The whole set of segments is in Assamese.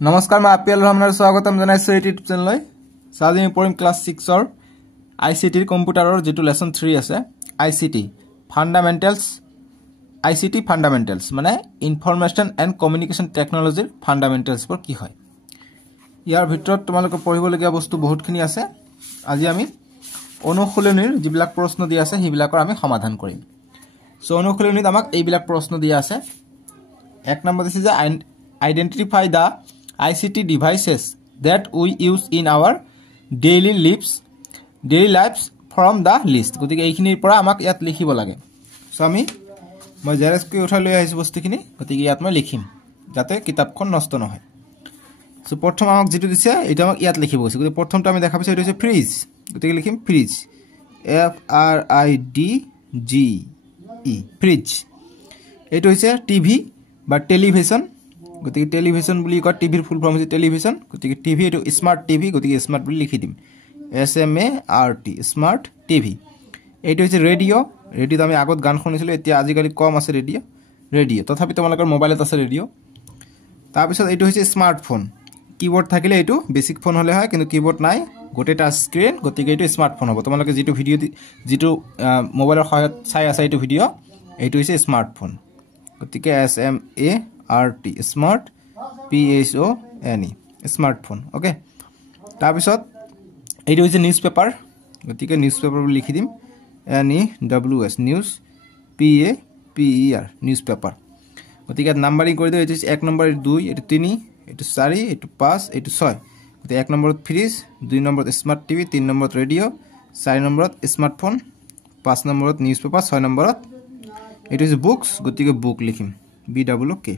নমস্কাৰ মই আপিয়াল ৰহমানৰ স্বাগতম জনাইছো এই ইউটিউব চেনেললৈ আজি আমি পঢ়িম ক্লাস 6 ৰ আইসিটি কম্পিউটাৰৰ যেটো লেসন 3 আছে আইসিটি ফান্ডামেন্টালস মানে ইনফৰমেশন এন্ড কমিউনিকেশন টেকনলজিৰ ফান্ডামেন্টালস পৰ কি হয় ইয়াৰ ভিতৰত তোমালোকে পঢ়িবলগীয়া বস্তু বহুতখিনি আছে আজি আমি অনুশীলনীৰ যিবিলাক প্ৰশ্ন দিয়া আছে হিবিলাকৰ আমি সমাধান কৰিম সো অনুশীলনীত আমাক এইবিলাক প্ৰশ্ন দিয়া আছে এক নম্বৰ দিছে যে identify the ICT devices that we use in our daily lives from the list গতিকে এইখিনিৰ পৰা আমাক ইয়াত লিখিব লাগে সো আমি মই জেৰেক্স কৰি উঠাই লৈ আহিছো বস্তুখিনি গতিকে ইয়াত মই লিখিম যাতে কিতাপখন নষ্ট নহয় সো প্ৰথম আমাক যেটো দিছে এটা আমাক ইয়াত লিখিব আছে গতিকে প্ৰথমটো আমি দেখা পাইছো এটা হৈছে ফ্ৰিজ গতিকে লিখিম ফ্ৰিজ FRIDGE ফ্ৰিজ এইটো হৈছে টিভি বা টেলিভিশন গতিকে টেলিভিশন বুলি কয় টিভিৰ ফুল ফৰ্ম হৈছে টেলিভিশন গতিকে টিভি এটো স্মাৰ্ট টিভি গতিকে স্মাৰ্ট বুলি লিখি দিম SMART স্মাৰ্ট টিভি এইটো হৈছে ৰেডিও ৰেডিওত আমি আগত গান শুনিছিলো এতিয়া আজিকালি কম আছে ৰেডিও তথাপি তোমালোকৰ মোবাইলত আছে ৰেডিও তাৰ পিছত এইটো হৈছে স্মাৰ্টফোন কিবোৰ্ড থাকিলে এইটো বেসিক ফোন হলে হয় কিন্তু কিবোৰ্ড নাই গোটে টাচ স্ক্ৰিন গতিকে এইটো স্মাৰ্টফোন হ'ব তোমালোকে যেটো ভিডিও যেটো মোবাইলৰ সহায়ত চাই আছে এইটো ভিডিও এইটো হৈছে স্মাৰ্টফোন গতিকে SMART smart PHONE smartphone okay তাৰ পিছত এইটো হৈছে নিউজপেপাৰ গতিকে নিউজপেপাৰ বুলি লিখি দিম NEWS নিউজ PAPER নিউজপেপাৰ গতিকে নাম্বাৰিং কৰি দিও এইটো 1 নম্বৰ 2 এইটো 3 এইটো 4 এইটো 5 এইটো 6 গতিকে 1 নম্বৰত ফ্ৰিজ 2 নম্বৰত স্মাৰ্ট টিভি 3 নম্বৰত ৰেডিও 4 নম্বৰত স্মাৰ্টফোন 5 নম্বৰত নিউজপেপাৰ 6 নম্বৰত এইটো হৈছে বুকস গতিকে বুক লিখিম BWK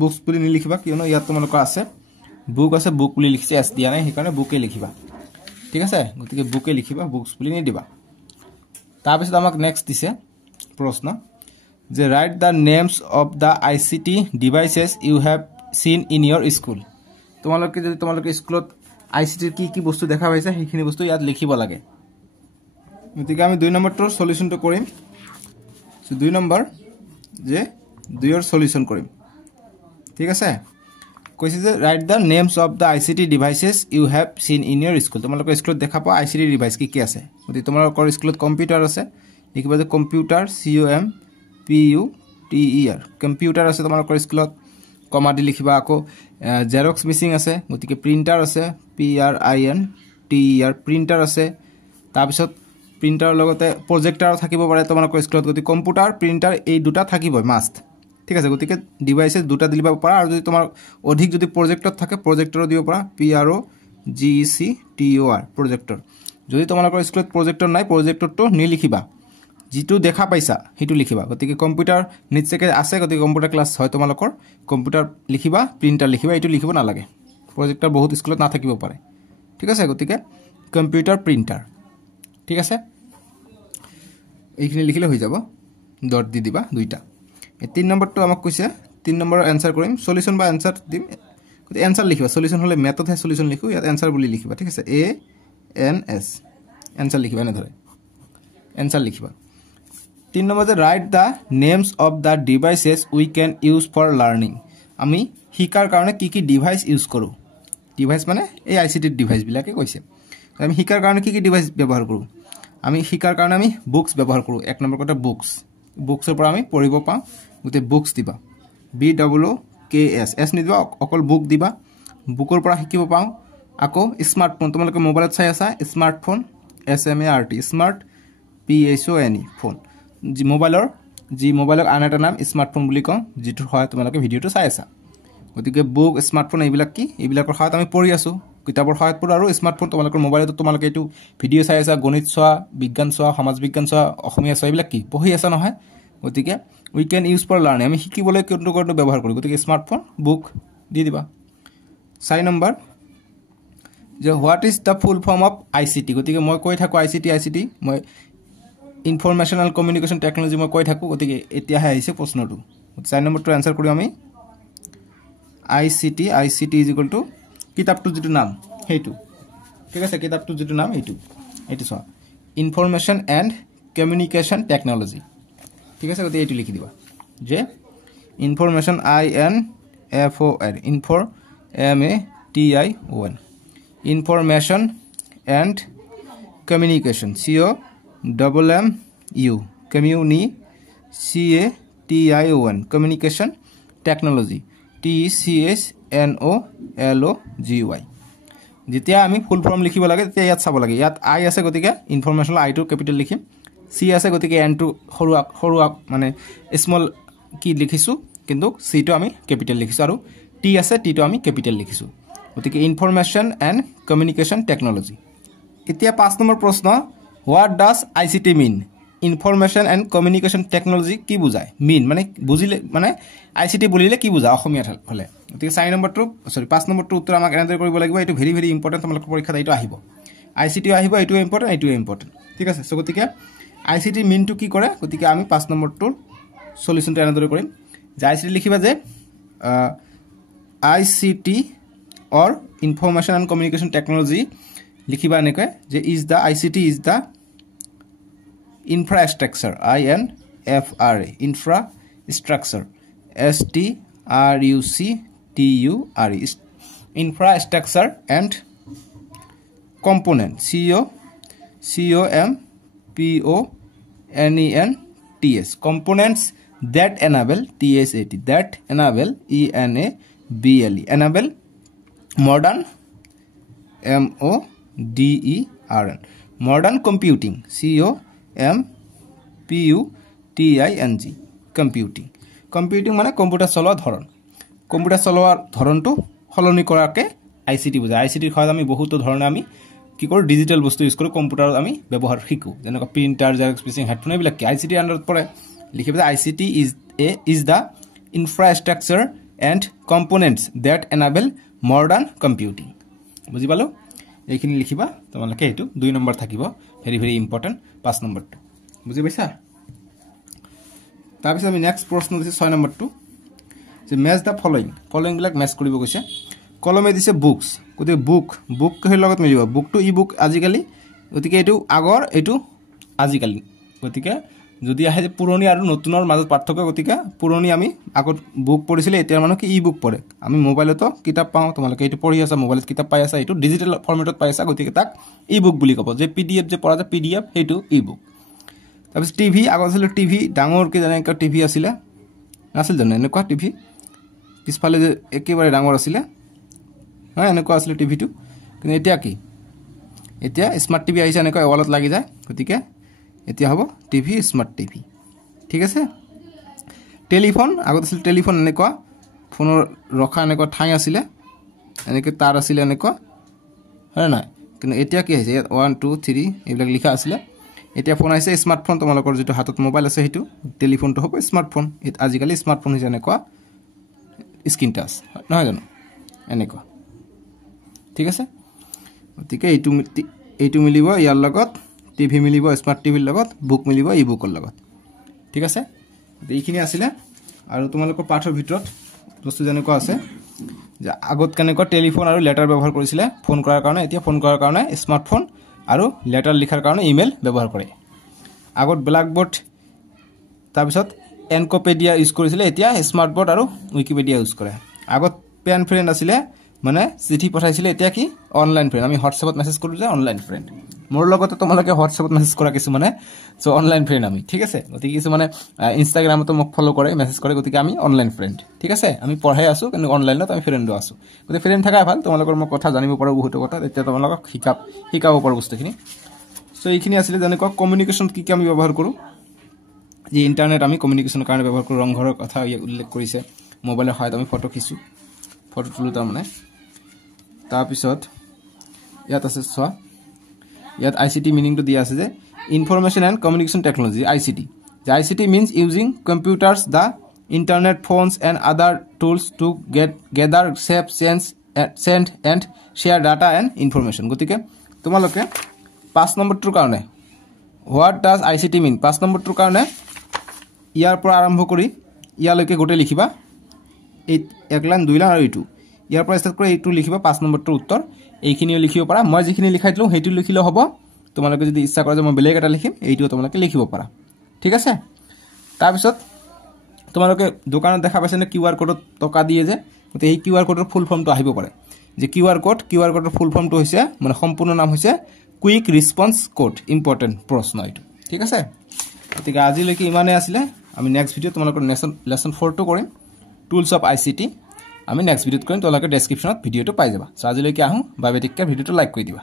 বুকস বুলি নিলিখিবা কিয়নো ইয়াত তোমালোকৰ আছে বুক আছে বুক বুলি লিখিছে এস দিয়া নাই হেকাৰণে বুকে লিখিবা ঠিক আছে গতিকে বুকে লিখিবা বুকস বুলি নিদিবা তাৰ পিছত আমাক নেক্সট দিছে প্ৰশ্ন যে write the names of the ICT devices you have seen in your school তোমালোকে যদি তোমালোকে স্কুলত ICT কি বস্তু দেখা পাইছা সেইখিনি বস্তু ইয়াত লিখিব লাগে গতিকে আমি 2 নম্বৰটোৰ সলিউশনটো কৰিম সো 2 নম্বৰ যে 2 এৰ সলিউশন কৰিম ঠিক আছে কৈছে যে write the names of the ICT devices you have seen in your school তোমালোকৰ স্কুলত দেখা পা ICT ডিভাইস কি আছে গতিকে তোমালোকৰ স্কুলত কম্পিউটাৰ আছে লিখিবা যে কম্পিউটাৰ COMPUTER কম্পিউটাৰ আছে তোমালোকৰ স্কুলত কমা দি লিখিবা আকৌ জেৰক্স মিসিং আছে গতিকে প্ৰিন্টাৰ আছে PRINTER প্ৰিন্টাৰ আছে তাৰ পিছত প্ৰিন্টাৰৰ লগতে প্ৰজেক্টৰ থাকিব পাৰে তোমালোকৰ স্কুলত গতি কম্পিউটাৰ প্ৰিন্টাৰ এই দুটা থাকিব মাস্ট ঠিক আছে গতিকে ডিভাইসেস দুটা দিলিবা পাৰা আৰু যদি তোমাৰ অধিক যদি প্ৰজেক্টৰ থাকে প্ৰজেক্টৰ দিব পাৰা PROJECTOR প্ৰজেক্টৰ যদি তোমালোকৰ স্কুলত প্ৰজেক্টৰ নাই প্ৰজেক্টৰটো নিলিখিবা যেটো দেখা পাইছা হেতু লিখিবা গতিকে কম্পিউটাৰ নিশ্চয়কৈ আছে গতিকে কম্পিউটাৰ ক্লাস হয় তোমালোকৰ কম্পিউটাৰ লিখিবা প্ৰিন্টাৰ লিখিবা এটো লিখিব না লাগে প্ৰজেক্টৰ বহুত স্কুলত না থাকিব পাৰে ঠিক আছে গতিকে কম্পিউটাৰ প্ৰিন্টাৰ ঠিক আছে এইখিনি লিখিলে হৈ যাব ডট দি দিবা দুইটা 3 নম্বৰটো আমাক কৈছে 3 নম্বৰৰ এনসাৰ কৰিম সলিউশন বা এনসাৰ দিম গতিকে এনসাৰ লিখিবা সলিউশন হলে মেথড হে সলিউশন লিখো ইয়াত এনসাৰ বুলি লিখিবা ঠিক আছে ANS এনসাৰ লিখিবা না ধৰে এনসাৰ লিখিবা 3 নম্বৰ যে write the names of da devices we can use for learning আমি শিকাৰ কাৰণে কি ডিভাইস ইউজ কৰো ডিভাইস মানে এই ICT ডিভাইস বিলাকে কৈছে আমি শিকাৰ কাৰণে কি ডিভাইস ব্যৱহাৰ কৰো আমি শিকাৰ কাৰণে আমি বুকস ব্যৱহাৰ কৰো 1 নম্বৰ কথা বুকসৰ পৰা আমি পঢ়িব পাম গতে বুকস দিবা BWKS এস নিদিবা অকল বুক দিবা বুকৰ পৰা শিকিব পাম আকৌ স্মাৰ্টফোন তোমালোকে মোবাইলত চাই আছা smartphone SMART smart PHONE phone G মোবাইলৰ আন এটা নাম স্মাৰ্টফোন বুলি কওঁ যেটো হয় তোমালোকে ভিডিওটো চাই আছা গতিকে বুক স্মাৰ্টফোন এইবিলাক কি এইবিলাকৰ সহায়ত আমি পঢ়ি আছো কিতাপৰ সহায়ত পঢ়া আৰু স্মাৰ্টফোন তোমালোকৰ মোবাইলত তোমালোকে এটো ভিডিও চাই আছা গণিত চোৱা বিজ্ঞান চোৱা সমাজ বিজ্ঞান চোৱা অসমীয়া চোৱা এইবিলাক কি পঢ়ি আছা নহয় গতিকে উই ক্যান ইউজ ফৰ লাৰ্নিং আমি শিকিবলৈ কোনটো ব্যৱহাৰ কৰো গতিকে স্মাৰ্টফোন বুক দি দিবা 4 নম্বৰ যে what is the full form of ICT গতিকে মই কৈ থাকো ICT মই ইনফৰমেশন এণ্ড কমিউনিকেশন টেকনলজি মই কৈ থাকো গতিকে এতিয়াহে আহিছে প্ৰশ্নটো 4 নম্বৰটো আনসাৰ কৰো আমি ICT ইজ ইকুৱেল টু কিতাপটো যেটো নাম হেতু ঠিক আছে কিতাপটো যেটো নাম এইটো চোৱা ইনফৰমেশন এণ্ড কমিউনিকেশন টেকনলজি ঠিক আছে গতিকে এইটো লিখি দিবা যে information FOR MATION information and communication COMMU CATION communication technology TCHNOLOGY যেতিয়া আমি ফুল ফর্ম লিখিব লাগে তেতিয়া ইয়াত চাব লাগে ইয়াত আই আছে গতিকে ইনফরমেশন আই টু ক্যাপিটাল লিখিম সি আছে গতিকে এন টু সৰু মানে স্মল কি লিখিছো কিন্তু সি টু আমি ক্যাপিটাল লিখিছো আৰু টি আছে টি টু আমি ক্যাপিটাল লিখিছো গতিকে ইনফৰমেশন এন্ড কমিউনিকেশন টেকনোলজি এতিয়া 5 নম্বৰ প্ৰশ্ন what does ICT mean information and communication technology কি বুজায় মিন মানে বুজিলে মানে আইসিটি বুলিলে কি বুজা অসমীয়া হলে গতিকে 4 নম্বৰটো সৰি 5 নম্বৰটো উত্তৰ আমাক এনালাইজ কৰিব লাগিব এটো ভেৰি ভেৰি ইম্পৰ্টেন্ট তোমালোকৰ পৰীক্ষাত এইটো আহিব আইসিটি আহিব এইটো ইম্পৰ্টেন্ট ঠিক আছে সো গতিকে আইসিটি মিনটো কি কৰে গতিকে আমি 5 নম্বৰটোৰ সলিউশনটো এনালাইজ কৰিম যে আইসিটি লিখিবা যে ICT or information and communication technology likhiba eneke je is the ICT is the infrastructure infrastructure STRUCTURE infrastructure and component COMPONENTS components that enable TSAT that enable enable modern MODERN modern computing COMPUTING computing মানে কম্পিউটাৰ চলোৱা ধৰণটো হলনি কৰাকে আইসিটি বুজা আইসিটিৰ খয় আমি বহুত ধৰণে আমি কি কৰো ডিজিটাল বস্তু ইউজ কৰো কম্পিউটাৰত আমি ব্যৱহাৰ শিকো যেনেকৈ প্ৰিন্টাৰ জেৰক্স প্ৰিন্টিং হেডফোন এইবিলাক কি আইসিটি আন্ডাৰত পৰে লিখিবা ICT is the infrastructure and components that enable modern computing বুজি পালো এইখিনি লিখিবা তোমালোকে এটো 2 নম্বৰ থাকিব ভেৰি ভেৰি ইম্পৰ্টেন্ট 5 নম্বৰটো বুজি পাইছা তাৰপিছত আমি নেক্সট প্ৰশ্ন দিছে 6 নম্বৰটো যে ম্যাচ দা ফলোইং বিলাক ম্যাচ কৰিব কৈছে কলমে দিছে বুকস গতিকে বুক ৰ লগত মিলিব বুকটো ই বুক আজিকালি গতিকে এটো আগৰ এটো আজিকালি গতিকে যদি আহে পুৰণি আৰু নতুনৰ মাজত পাৰ্থক্য গতিকে পুৰণি আমি আগত বুক পঢ়িছিলে এতিয়া মানে কি ই বুক পঢ়ে আমি মোবাইলতো কিতাপ পাওঁ তোমালোকে এটো পঢ়ি আছা মোবাইলত কিতাপ পাই আছা এটো ডিজিটাল ফৰমেটত পাই আছা গতিকে তাক ই বুক বুলি কব যে পিডিএফ যে পঢ়া যায় পিডিএফ হেটো ই বুক তাৰপিছত টিভি আগত আছিল টিভি ডাঙৰ কি জানে একটা টিভি আছিল নাছিল জানে এনেকুৱা টিভি পিছফালে যে একেবাৰে ডাঙৰ আছিল হয় এনেকুৱা আছিল টিভিটো কিন্তু এতিয়া কি এতিয়া স্মাৰ্ট টিভি আহিছে এনেকুৱা ওয়ালত লাগি যায় গতিকে এতিয়া হ'ব টিভি স্মাৰ্ট টিভি ঠিক আছে টেলিফোন আগত আছিল টেলিফোন এনেকুৱা ফোনৰ ৰখা এনেকুৱা ঠাই আছিল এনেকৈ তাৰ আছিল এনেকুৱা হয় না কিন্তু এতিয়া কি হৈছে 1 2 3 এইবিলাক লিখা আছিল এতিয়া ফোন আহিছে স্মাৰ্টফোন তোমালোকৰ যেটো হাতত মোবাইল আছে হেতু টেলিফোনটো হ'ব স্মাৰ্টফোন আজিকালি স্মাৰ্টফোন হৈছে এনেকুৱা স্ক্ৰিন টাচ নহয় জানো এনেকুৱা ঠিক আছে গতিকে এইটো মিলিব ইয়াৰ লগত টিভি মিলিব স্মাৰ্ট টিভিৰ লগত বুক মিলিব ই বুকৰ লগত ঠিক আছে এইখিনি আছিল আৰু তোমালোকৰ পাঠৰ ভিতৰত বস্তু যেনেকুৱা আছে যে আগত কেনেকুৱা টেলিফোন আৰু লেটাৰ ব্যৱহাৰ কৰিছিল ফোন কৰাৰ কাৰণে এতিয়া ফোন কৰাৰ কাৰণে স্মাৰ্টফোন আৰু লেটাৰ লিখাৰ কাৰণে ইমেইল ব্যৱহাৰ কৰে আগত ব্ল্যাকবোৰ্ড তাৰপিছত এনকোপেডিয়া ইউজ কৰিছিল এতিয়া স্মাৰ্ট বোৰ্ড আৰু উইকিপিডিয়া ইউজ কৰে আগত পেন ফ্ৰেন্ড আছিল মানে চিঠি পঠাইছিল এতিয়া কি অনলাইন ফ্ৰেন্ড আমি হোৱাটছএপত মেসেজ কৰো যে অনলাইন ফ্ৰেন্ড মোৰ লগতে তোমালোকে হোৱাটছএপত মেসেজ কৰা কিছু মানে সো অনলাইন ফ্ৰেন্ড আমি ঠিক আছে গতিকে কিছু মানে ইনষ্টাগ্ৰামত মোক ফলো কৰে মেসেজ কৰে গতিকে আমি অনলাইন ফ্ৰেন্ড ঠিক আছে আমি পঢ়াই আছো কিন্তু অনলাইনত আমি ফ্ৰেন্ডও আছো গতিকে ফ্ৰেন্ড থাকা ভাল তোমালোকৰ মোক কথা জানিব পাৰো বহুত কথা এতিয়া তোমালোকক শিকাব পাৰো বস্তুখিনি সো এইখিনি আছিল যেনেকৈ কমিউনিকেশন কি আমি ব্যৱহাৰ কৰো যে ইন্টাৰনেট আমি কমিউনিকেশনৰ কাৰণে ব্যৱহাৰ কৰো ৰংঘৰৰ কথা উল্লেখ কৰিছে মোবাইলৰ সহায়ত আমি ফটো খিচু ফটো তুলো তাৰ মানে তাৰপিছত ইয়াত আছে সোৱা ইয়াত আইসিটি মিনিং to দিয়া আছে যে information and communication technology ICT the ICT means using computers the internet phones and other tools to gather save send and share data and information গতিকে তোমালোকে 5 নম্বৰটোৰ কাৰণে what does ICT mean 5 নম্বৰটোৰ কাৰণে ইয়াৰ পৰা আৰম্ভ কৰি ইয়ালৈকে গোটে লিখিবা এই এক লাইন দুই লাইন আৰু এইটো ইয়াৰ পৰা স্টাৰ্ট কৰি এইটো লিখিবা 5 নম্বৰটোৰ উত্তৰ এইখিনিও লিখিব পাৰা মই যিখিনি লিখাই দিলো হেইটো লিখিলে হ'ব তোমালোকে যদি ইচ্ছা কৰে যে মই বেলেগ এটা লিখিম এইটো তোমালোকে লিখিব পাৰা ঠিক আছে তাৰ পিছত তোমালোকে দোকানত দেখা পাইছে না কিউআৰ কোডত টকা দিয়ে যে গতিকে এই কিউ আৰ কোডৰ ফুল ফৰ্মটো আহিব পাৰে যে কিউ আৰ কোডৰ ফুল ফৰ্মটো হৈছে মানে সম্পূৰ্ণ নাম হৈছে কুইক ৰেসপন্স কোড ইম্পৰ্টেন্ট প্ৰশ্ন এইটো ঠিক আছে গতিকে আজিলৈকে ইমানে আছিলে আমি নেক্সট ভিডিও তোমালোকৰ লেসন 4 টো কৰিম টুলস অফ আইসিটি আমি নেক্সট ভিডিওত কৰিম তোমালোকে ডেসক্ৰিপচনত ভিডিওটো পাই যাবা সো আজিলৈকে আহো বাই বাই টেক কেয়াৰ ভিডিওটো লাইক কৰি দিবা